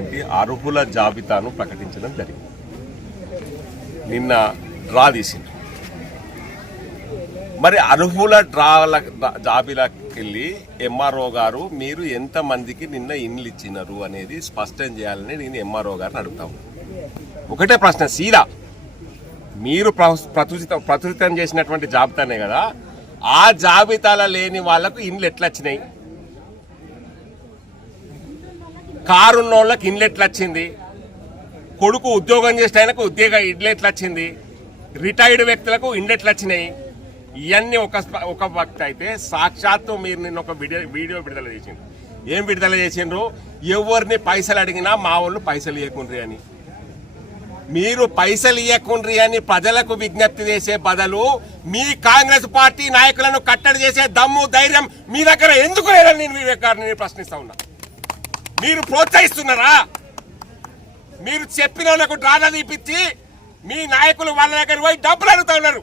చేసినటువంటి అర్హుల జాబితాను ప్రకటించడం జరిగింది. నిన్న డ్రా తీసింది. మరి అర్హుల జాబితాకి వెళ్ళి ఎంఆర్ఓ గారు మీరు ఎంతమందికి నిన్న ఇండ్లు ఇచ్చినారు అనేది స్పష్టం చేయాలని నేను ఎంఆర్ఓ గారిని అడుగుతాను. ఒకటే ప్రశ్న సీదా, మీరు ప్రచురితం చేసినటువంటి జాబితానే కదా, ఆ జాబితాలో లేని వాళ్లకు ఇండ్లు ఎట్లా వచ్చినాయి? కారున్న వాళ్ళకి ఇండ్లు ఎట్లా వచ్చింది? కొడుకు ఉద్యోగం చేసే ఆయనకు ఇండ్లు ఎట్లా వచ్చింది? రిటైర్డ్ వ్యక్తులకు ఇండ్లు ఎట్లా వచ్చినాయి? ఇవన్నీ ఒక వక్త అయితే, సాక్షాత్తు మీరు నిన్న ఒక వీడియో విడుదల చేసిండ్రు. ఏం విడుదల చేసిండ్రు? ఎవరిని పైసలు అడిగినా మా వాళ్ళు పైసలు ఇవ్వకుండ్రి అని. మీరు పైసలు ఇవ్వకుండ్రి అని ప్రజలకు విజ్ఞప్తి చేసే బదులు మీ కాంగ్రెస్ పార్టీ నాయకులను కట్టడి చేసే దమ్ము ధైర్యం మీ దగ్గర ఎందుకు లేదని నేను వివేకాన్ని ప్రశ్నిస్తా ఉన్నా. మీరు ప్రోత్సహిస్తున్నారా? మీరు చెప్పిన వాళ్ళకు డ్రానా తీపిచ్చి మీ నాయకులు వాళ్ళ దగ్గర పోయి డబ్బులు అడుగుతా ఉన్నారు,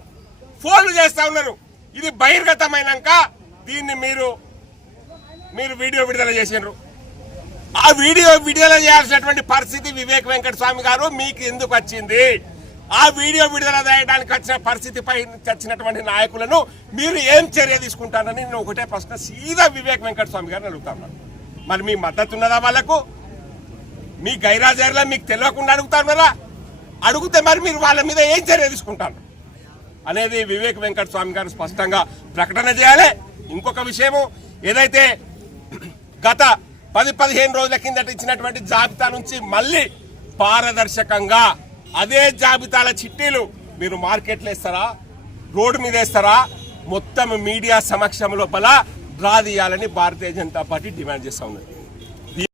ఫోన్లు చేస్తా ఉన్నారు. ఇది బహిర్గతమైనాక దీన్ని మీరు వీడియో విడుదల చేసినారు. ఆ వీడియో విడుదల చేయాల్సినటువంటి పరిస్థితి వివేక్ వెంకటస్వామి గారు మీకు ఎందుకు వచ్చింది? ఆ వీడియో విడుదల చేయడానికి వచ్చిన పరిస్థితిపై వచ్చినటువంటి నాయకులను మీరు ఏం చర్య తీసుకుంటారని నేను ఒకటే ప్రశ్న సీదా వివేక్ వెంకటస్వామి గారిని అడుగుతా ఉన్నాను. మరి మీ మద్దతు ఉన్నదా వాళ్ళకు? మీ గైరాజారిలా మీకు తెలియకుండా అడుగుతారా? అడిగితే మరి మీరు వాళ్ళ మీద ఏం చర్య తీసుకుంటారు అనేది వివేక్ వెంకటస్వామి గారు స్పష్టంగా ప్రకటన చేయాలి. ఇంకొక విషయము, ఏదైతే గత 10-15 రోజుల కిందట ఇచ్చినటువంటి జాబితా నుంచి మళ్ళీ పారదర్శకంగా అదే జాబితాల చిట్టీలు మీరు మార్కెట్లో ఇస్తారా, రోడ్డు మీద వేస్తారా, మొత్తం మీడియా సమక్షం లోపల డ్రా తీయాలని భారతీయ జనతా పార్టీ డిమాండ్ చేస్తూ ఉన్నది.